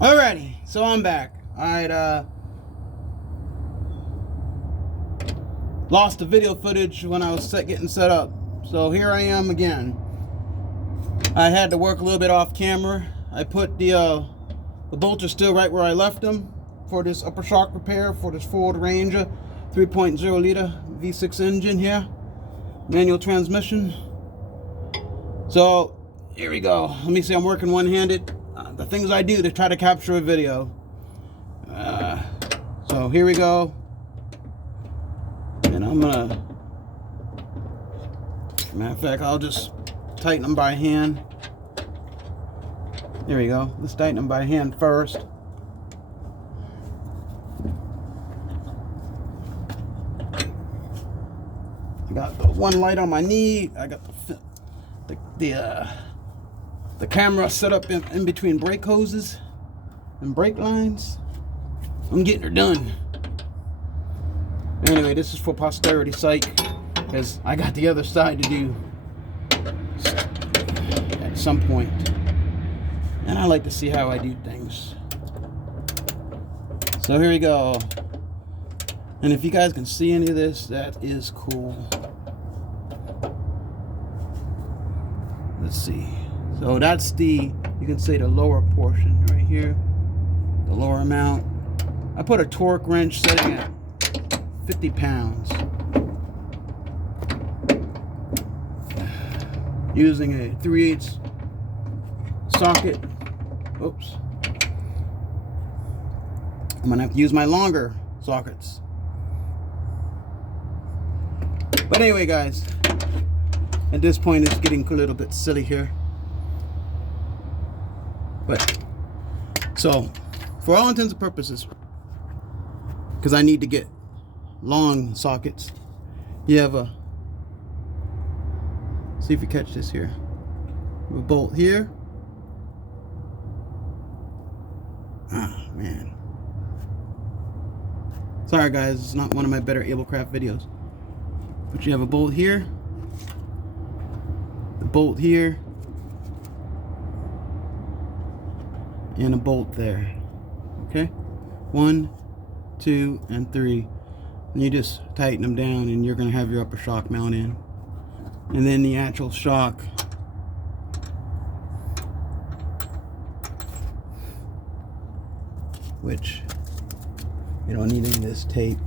Alrighty, so I'm back. I'd lost the video footage when I was getting set up. So here I am again. I had to work a little bit off camera. I put the bolts are still right where I left them for this upper shock repair for this Ford Ranger 3.0 liter V6 engine here. Manual transmission. So here we go. Let me see, I'm working one-handed. The things I do to try to capture a video. So here we go. And I'm gonna, matter of fact, I'll just tighten them by hand. There we go. Let's tighten them by hand first. I got the one light on my knee. I got the camera set up in between brake hoses and brake lines. I'm getting her done. Anyway, this is for posterity's sake, because I got the other side to do at some point. And I like to see how I do things. So here we go. And if you guys can see any of this, that is cool. Let's see. So that's the, you can say the lower portion right here. The lower mount. I put a torque wrench setting at 50 pounds. Using a 3/8 socket. Oops. I'm gonna have to use my longer sockets. But anyway, guys, at this point it's getting a little bit silly here. But so, for all intents and purposes, because I need to get long sockets, you have a, see if you catch this here, a bolt here. Ah, man. Sorry guys, it's not one of my better Ablecraft videos. But you have a bolt here, the bolt here, and a bolt there. Okay? 1, 2, and 3. And you just tighten them down and you're going to have your upper shock mount in. And then the actual shock, which you don't need any of this tape.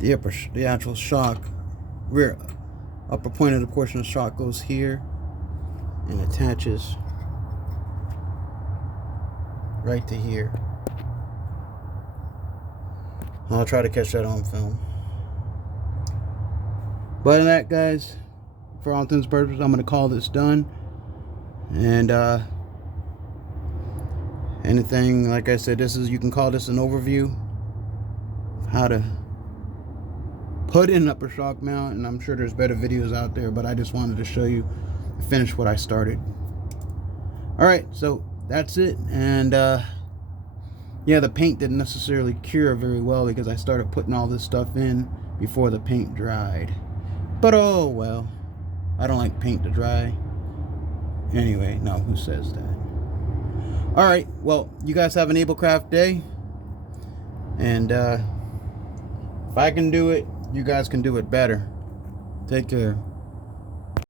The actual shock, rear upper point of the portion of the shock goes here and attaches right to here. I'll try to catch that on film. But in that, guys, for all intents and purposes, I'm gonna call this done. And anything, like I said, this is, you can call this an overview of how to put in an upper shock mount, and I'm sure there's better videos out there, but I just wanted to show you, finish what I started. Alright, so that's it. And yeah, the paint didn't necessarily cure very well because I started putting all this stuff in before the paint dried. But oh well, I don't like paint to dry. Anyway, no, who says that? Alright, well, you guys have an Ablecraft day. And if I can do it, you guys can do it better. Take care.